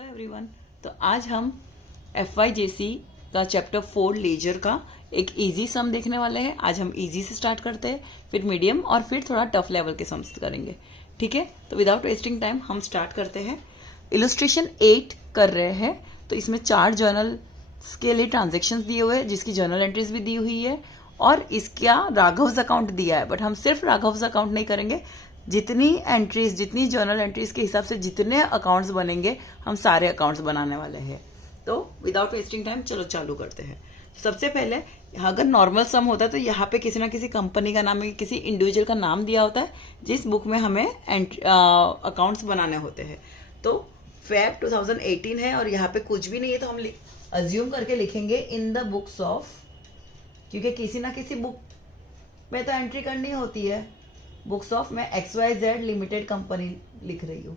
Hello everyone. तो आज हम FYJC का चैप्टर 4 लेजर का एक इजी सम देखने वाले हैं। आज हम इजी से स्टार्ट करते हैं, फिर मीडियम और फिर थोड़ा टफ लेवल के सम्स करेंगे। ठीक है, तो विदाउट वेस्टिंग टाइम हम स्टार्ट करते हैं। इलस्ट्रेशन 8 कर रहे हैं। तो इसमें 4 जर्नल के लिए ट्रांजेक्शन दिए हुए हैं, जिसकी जर्नल एंट्रीज भी दी हुई है और इसका राघव्स अकाउंट दिया है। बट हम सिर्फ राघव्स अकाउंट नहीं करेंगे, जितनी एंट्रीज, जितनी जर्नल एंट्रीज के हिसाब से जितने अकाउंट्स बनेंगे हम सारे अकाउंट्स बनाने वाले हैं। तो विदाउट वेस्टिंग टाइम चलो चालू करते हैं। सबसे पहले अगर नॉर्मल सम होता है तो यहाँ पे किसी ना किसी कंपनी का नाम या किसी इंडिविजुअल का नाम दिया होता है जिस बुक में हमें अकाउंट्स बनाने होते हैं। तो फेब 2018 है और यहाँ पे कुछ भी नहीं है, तो हम अज्यूम करके लिखेंगे इन द बुक्स ऑफ, क्योंकि किसी ना किसी बुक में तो एंट्री करनी होती है। बुक्स ऑफ में XYZ लिमिटेड कंपनी लिख रही हूँ,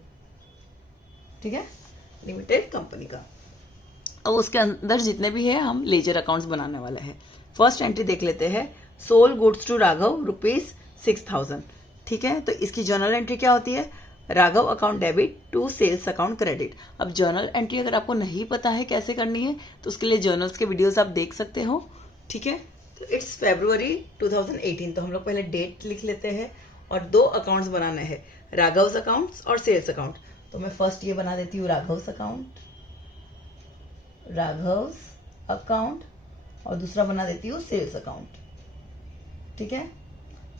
ठीक है, लिमिटेड कंपनी का। अब उसके अंदर जितने भी है हम लेजर अकाउंट्स बनाने वाले हैं। फर्स्ट एंट्री देख लेते हैं, सोल गुड्स टू राघव ₹6000। ठीक है, तो इसकी जर्नल एंट्री क्या होती है, Raghav account debit to sales account credit. अब जर्नल एंट्री अगर आपको नहीं पता है कैसे करनी है तो उसके लिए जर्नल्स के वीडियोस आप देख सकते हो। ठीक है, तो इट्स February 2018। तो हम लोग पहले डेट लिख लेते हैं और 2 अकाउंट्स बनाने हैं, राघव्स अकाउंट्स और सेल्स अकाउंट। तो मैं फर्स्ट ये बना देती हूँ राघव्स अकाउंट, राघव्स अकाउंट, और दूसरा बना देती हूँ सेल्स अकाउंट। ठीक है,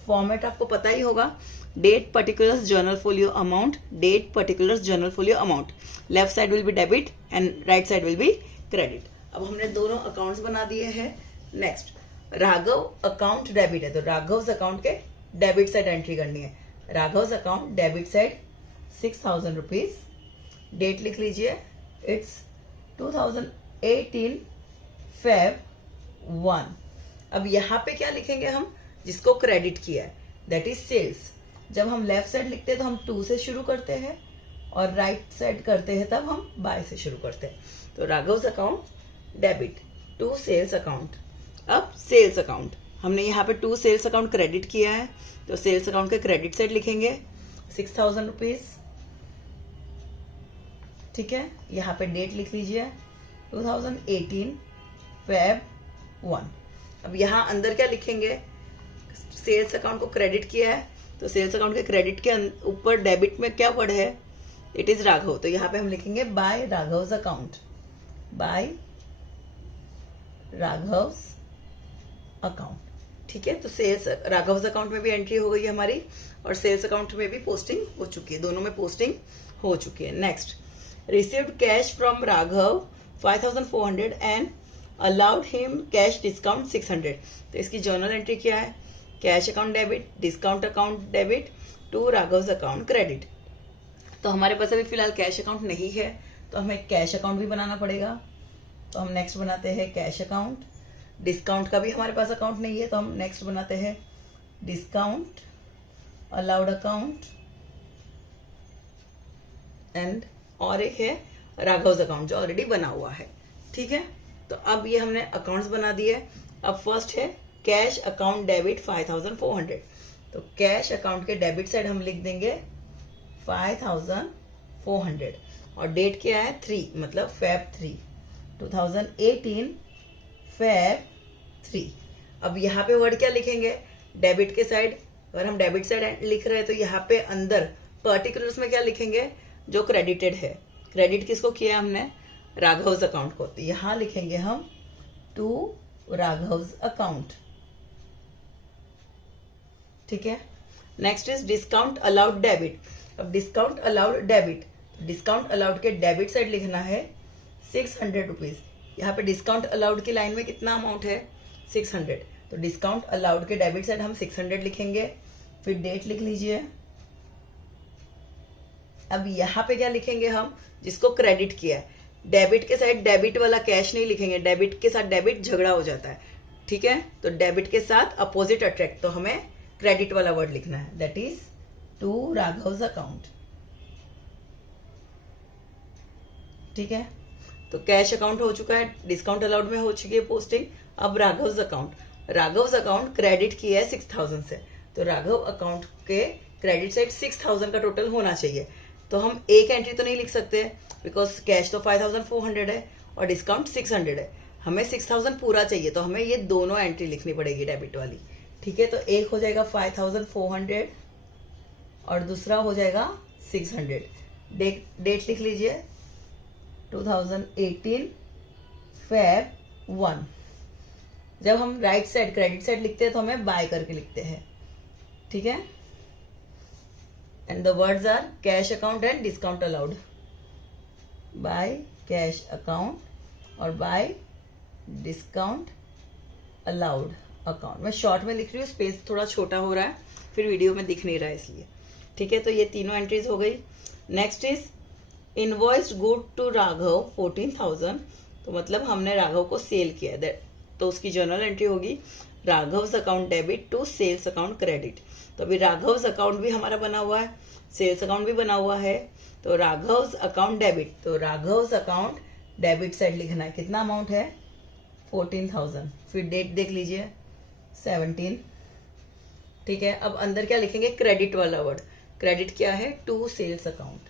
फॉर्मेट आपको पता ही होगा, date particulars journal folio amount, date particulars journal folio amount, left side will be debit and right side will be credit. अब हमने दोनों अकाउंट्स बना दिए हैं। नेक्स्ट, राघव अकाउंट डेबिट है तो राघव्स अकाउंट के डेबिट साइड एंट्री करनी है। Raghav's account debit side ₹6000। Date लिख लीजिए, इट्स 2018 Feb 1। अब यहाँ पे क्या लिखेंगे हम, जिसको क्रेडिट किया है, दैट इज सेल्स। जब हम लेफ्ट साइड लिखते हैं तो हम 2 से शुरू करते हैं और राइट साइड करते हैं तब हम बाय से शुरू करते हैं। तो Raghav's account debit to sales account. अब सेल्स अकाउंट हमने यहाँ पे 2 सेल्स अकाउंट क्रेडिट किया है, तो सेल्स अकाउंट के क्रेडिट साइड लिखेंगे ₹6000। ठीक है, यहाँ पे डेट लिख लीजिए 2018 Feb 1। अब यहाँ अंदर क्या लिखेंगे, सेल्स अकाउंट को क्रेडिट किया है तो सेल्स अकाउंट के क्रेडिट के ऊपर डेबिट में क्या वर्ड है, इट इज राघव। तो यहाँ पे हम लिखेंगे by Raghav's account, bye Raghav's account. ठीक है, तो सेल्स राघव्स अकाउंट में भी एंट्री हो गई हमारी और सेल्स अकाउंट में भी पोस्टिंग हो चुकी है, दोनों में पोस्टिंग हो चुकी है। Next, received cash from Raghav 5400 and allowed him cash discount 600। तो इसकी जर्नल एंट्री क्या है, cash account debit, discount account debit to Raghav's account credit. तो हमारे पास अभी फिलहाल कैश अकाउंट नहीं है तो हमें कैश अकाउंट भी बनाना पड़ेगा। तो हम नेक्स्ट बनाते हैं कैश अकाउंट। डिस्काउंट का भी हमारे पास अकाउंट नहीं है तो हम नेक्स्ट बनाते हैं डिस्काउंट अलाउड अकाउंट एंड, और एक है राघव्स अकाउंट जो ऑलरेडी बना हुआ है। ठीक है, तो अब ये हमने अकाउंट्स बना दिए। अब फर्स्ट है कैश अकाउंट डेबिट 5400। तो कैश अकाउंट के डेबिट साइड हम लिख देंगे 5400 और डेट क्या है 3, मतलब Feb 3 2018 Feb 3। अब यहाँ पे वर्ड क्या लिखेंगे, डेबिट के साइड, अगर हम डेबिट साइड लिख रहे हैं तो यहाँ पे अंदर पर्टिकुलर्स में क्या लिखेंगे, जो क्रेडिटेड है। क्रेडिट किसको किया हमने, राघव्स अकाउंट को, तो यहाँ लिखेंगे हम टू राघव्स अकाउंट। ठीक है, next is discount allowed debit. अब discount allowed debit, discount allowed के डेबिट साइड लिखना है ₹600। यहाँ पे डिस्काउंट अलाउड की लाइन में कितना अमाउंट है, 600। तो डिस्काउंट अलाउड के डेबिट साइड हम 600 लिखेंगे, फिर डेट लिख लीजिए। अब यहाँ पे क्या लिखेंगे हम, जिसको क्रेडिट किया है। डेबिट के साइड डेबिट वाला कैश नहीं लिखेंगे, डेबिट के साथ डेबिट झगड़ा हो जाता है। ठीक है, तो डेबिट के साथ अपोजिट अट्रैक्ट, तो हमें क्रेडिट वाला वर्ड लिखना है, that is to Raghav's account. ठीक है, तो कैश अकाउंट हो चुका है, डिस्काउंट अलाउड में हो चुकी है पोस्टिंग। अब Raghav's account, Raghav's account credit किया है 6000 से, तो राघव अकाउंट के क्रेडिट साइड 6000 का टोटल होना चाहिए। तो हम एक एंट्री तो नहीं लिख सकते बिकॉज कैश तो 5400 है और डिस्काउंट 600 है, हमें 6000 पूरा चाहिए, तो हमें ये दोनों एंट्री लिखनी पड़ेगी डेबिट वाली। ठीक है, तो एक हो जाएगा 5400 और दूसरा हो जाएगा 600। डेट लिख लीजिए 2018 Feb 1। जब हम राइट साइड क्रेडिट साइड लिखते हैं तो हमें बाय करके लिखते हैं। ठीक है, and the words are cash account and discount allowed. By cash account और बाय डिस्काउंट अलाउड अकाउंट। मैं शॉर्ट में लिख रही हूँ, स्पेस थोड़ा छोटा हो रहा है, फिर वीडियो में दिख नहीं रहा है इसलिए। ठीक है, तो ये तीनों एंट्रीज हो गई। Next is invoiced good to Raghav 14,000। तो मतलब हमने राघव को सेल किया है, तो उसकी जर्नल एंट्री होगी Raghav's account debit to sales account credit. तो अभी राघव्स अकाउंट भी हमारा बना हुआ है, सेल्स अकाउंट भी बना हुआ है, तो राघव्स अकाउंट डेबिट, तो राघव्स अकाउंट डेबिट साइड लिखना है। कितना अमाउंट है 14,000। फिर डेट देख लीजिए 17। ठीक है, अब अंदर क्या लिखेंगे, क्रेडिट वाला वर्ड। क्रेडिट क्या है, to sales account,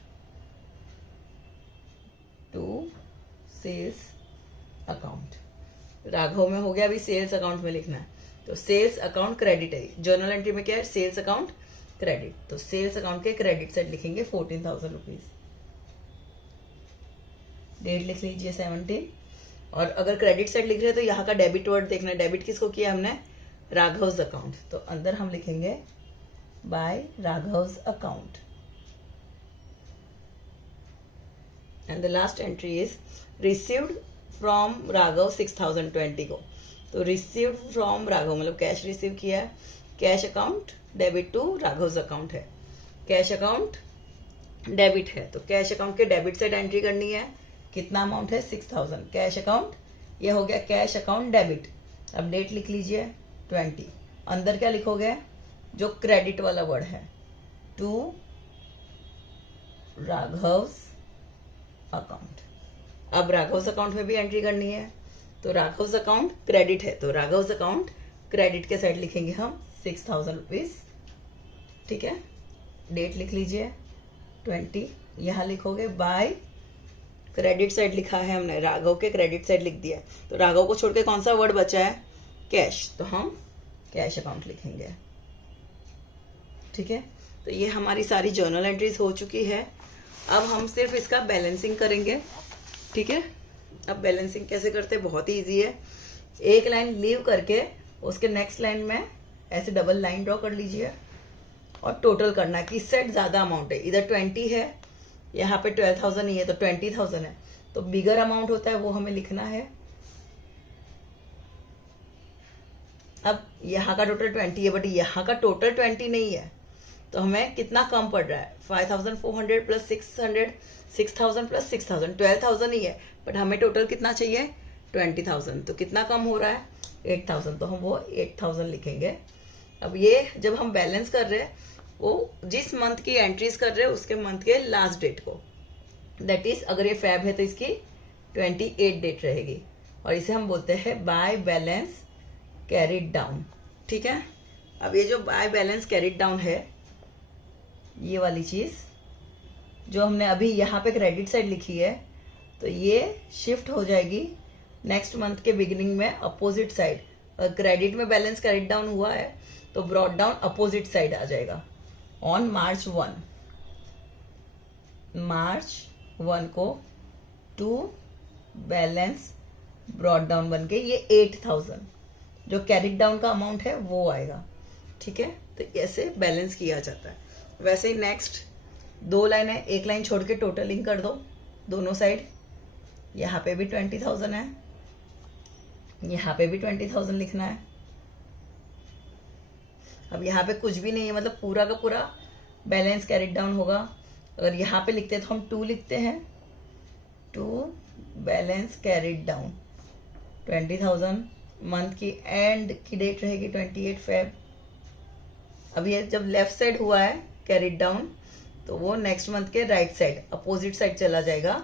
to sales account. Raghav में हो गया, अभी सेल्स अकाउंट में लिखना है, तो सेल्स अकाउंट क्रेडिट है। जर्नल एंट्री में क्या है, सेल्स अकाउंट क्रेडिट, तो सेल्स अकाउंट के क्रेडिट साइड लिखेंगे 14,000 रुपीज। डेट लिख लीजिए 17। और अगर क्रेडिट साइड लिख रहे हैं तो यहाँ का डेबिट वर्ड देखना है। डेबिट किसको किया हमने, राघव्स अकाउंट, तो अंदर हम लिखेंगे by Raghav's account. And the last entry is received from Raghav 6020 को। तो रिसीव्ड फ्रॉम राघव मतलब कैश रिसीव किया है, cash account debit to Raghav's account है, कैश अकाउंट डेबिट है, तो कैश अकाउंट के डेबिट साइड एंट्री करनी है। कितना अमाउंट है 6000। कैश अकाउंट ये हो गया कैश अकाउंट डेबिट। अब डेट लिख लीजिए 20। अंदर क्या लिखोगे, जो क्रेडिट वाला वर्ड है, टू राघव्स अकाउंट। अब राघव्स अकाउंट में भी एंट्री करनी है, तो राघव्स अकाउंट क्रेडिट है, तो राघव्स अकाउंट क्रेडिट के साइड लिखेंगे हम 6000 रुपीज। ठीक है, डेट लिख लीजिए 20। यहाँ लिखोगे बाय क्रेडिट साइड लिखा है हमने, राघव के क्रेडिट साइड लिख दिया, तो राघव को छोड़ के कौन सा वर्ड बचा है, कैश, तो हम कैश अकाउंट लिखेंगे। ठीक है, तो ये हमारी सारी जर्नल एंट्रीज हो चुकी है। अब हम सिर्फ इसका बैलेंसिंग करेंगे। ठीक है, अब बैलेंसिंग कैसे करते हैं, बहुत ही ईजी है। एक लाइन लीव करके उसके नेक्स्ट लाइन में ऐसे डबल लाइन ड्रॉ कर लीजिए और टोटल करना है कि सेट ज्यादा अमाउंट है, इधर 20 है, यहाँ पे 12,000 ही है, तो 20,000 है, तो बिगर अमाउंट होता है वो हमें लिखना है। अब यहाँ का टोटल 20 है, बट यहाँ का टोटल 20 नहीं है, तो हमें कितना कम पड़ रहा है, 5400 प्लस 600, 6000 प्लस 6000, 12,000 ही है, बट हमें टोटल कितना चाहिए 20,000, तो कितना कम हो रहा है 8,000, तो हम वो 8,000 लिखेंगे। अब ये जब हम बैलेंस कर रहे हैं वो जिस मंथ की एंट्रीज कर रहे हैं उसके मंथ के लास्ट डेट को, दैट इज अगर ये फैब है तो इसकी 28 डेट रहेगी, और इसे हम बोलते हैं बाय बैलेंस कैरिड डाउन। ठीक है, अब ये जो बाय बैलेंस कैरिड डाउन है, ये वाली चीज जो हमने अभी यहाँ पे क्रेडिट साइड लिखी है, तो ये शिफ्ट हो जाएगी नेक्स्ट मंथ के बिगिनिंग में अपोजिट साइड। क्रेडिट में बैलेंस कैरिड डाउन हुआ है तो ब्रॉट डाउन अपोजिट साइड आ जाएगा। ऑन मार्च 1 को टू बैलेंस ब्रॉट डाउन बन के ये 8,000 जो कैरिड डाउन का अमाउंट है वो आएगा। ठीक है, तो ऐसे बैलेंस किया जाता है। वैसे ही नेक्स्ट 2 लाइन है, एक लाइन छोड़ के टोटलिंग कर दो दोनों साइड। यहाँ पे भी 20,000 है, यहाँ पे भी 20,000 लिखना है। अब यहाँ पे कुछ भी नहीं है, मतलब पूरा का पूरा बैलेंस कैरिड डाउन होगा। अगर यहाँ पे लिखते हैं तो हम 2 लिखते हैं, to balance carried down 20,000। Month की एंड की डेट रहेगी 28 फेब। अब ये जब लेफ्ट साइड हुआ है कैरिड डाउन, तो वो नेक्स्ट मंथ के राइट साइड अपोजिट साइड चला जाएगा।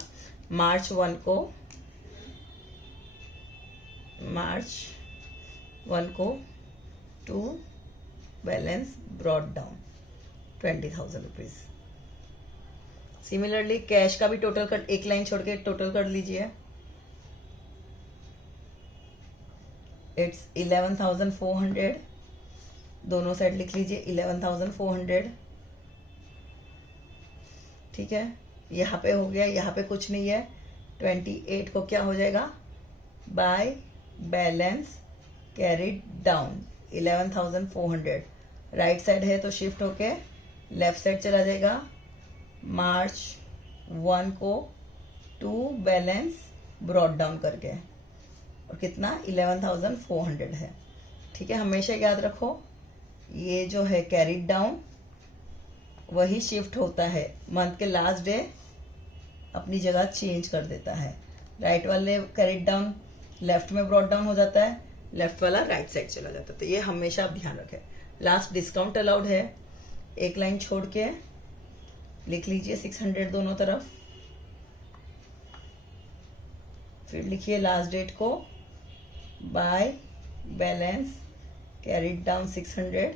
मार्च 1 को to balance brought down 20,000 rupees. Similarly cash का भी टोटल कर, एक लाइन छोड़ के टोटल कर लीजिए। इट्स 11,400, दोनों साइड लिख लीजिए 11,400। ठीक है, यहाँ पे हो गया, यहाँ पे कुछ नहीं है। 28 को क्या हो जाएगा, by balance carried down 11,400। Right side है तो शिफ्ट होके लेफ्ट साइड चला जाएगा। मार्च 1 को 2 बैलेंस ब्रॉड डाउन करके, और कितना 11,400 है। ठीक है, हमेशा याद रखो ये जो है कैरिड डाउन वही शिफ्ट होता है, मंथ के लास्ट डे अपनी जगह चेंज कर देता है। राइट वाले कैरिड डाउन लेफ्ट में ब्रॉड डाउन हो जाता है, लेफ्ट वाला राइट साइड चला जाता है। तो ये हमेशा आप ध्यान रखें। लास्ट डिस्काउंट अलाउड है, एक लाइन छोड़ के लिख लीजिए 600 दोनों तरफ। फिर लिखिए लास्ट डेट को बाय बैलेंस कैरिड डाउन 600,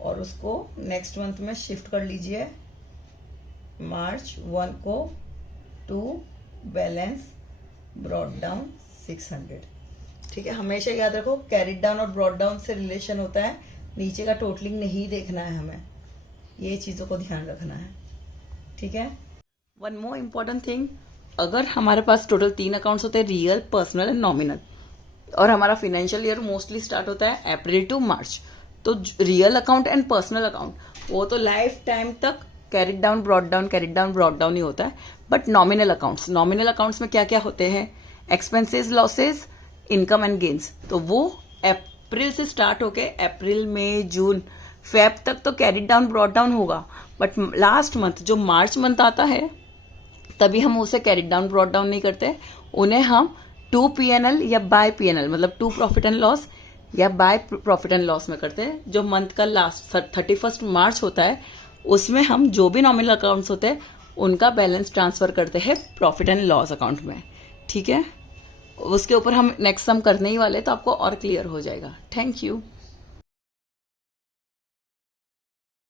और उसको नेक्स्ट मंथ में शिफ्ट कर लीजिए मार्च 1 को 2 बैलेंस ब्रॉड डाउन 600। ठीक है, हमेशा याद रखो कैरिड डाउन और ब्रॉड डाउन से रिलेशन होता है, नीचे का टोटलिंग नहीं देखना है हमें, ये चीज़ों को ध्यान रखना है। ठीक है, वन मोर इम्पॉर्टेंट थिंग, अगर हमारे पास टोटल 3 अकाउंट्स होते हैं, रियल, पर्सनल एंड नॉमिनल, और हमारा फाइनेंशियल ईयर मोस्टली स्टार्ट होता है अप्रैल टू मार्च, तो real account and personal account वो तो लाइफ टाइम तक carried down brought down, carried down brought down ही होता है। बट नॉमिनल अकाउंट्स में क्या क्या होते हैं, expenses, losses, income and gains, तो वो अप्रैल से स्टार्ट होके अप्रैल, मई, जून, फेब तक तो कैरिड डाउन ब्रॉड डाउन होगा। बट लास्ट मंथ जो मार्च मंथ आता है तभी हम उसे कैरिड डाउन ब्रॉड डाउन नहीं करते, उन्हें हम 2 PNL या बाय PNL, मतलब 2 प्रॉफिट एंड लॉस या बाय प्रॉफिट एंड लॉस में करते हैं। जो मंथ का लास्ट 31 मार्च होता है उसमें हम जो भी नॉमिनल अकाउंट्स होते हैं उनका बैलेंस ट्रांसफर करते हैं प्रॉफिट एंड लॉस अकाउंट में। ठीक है, उसके ऊपर हम नेक्स्ट सम करने ही वाले, तो आपको और क्लियर हो जाएगा। Thank you.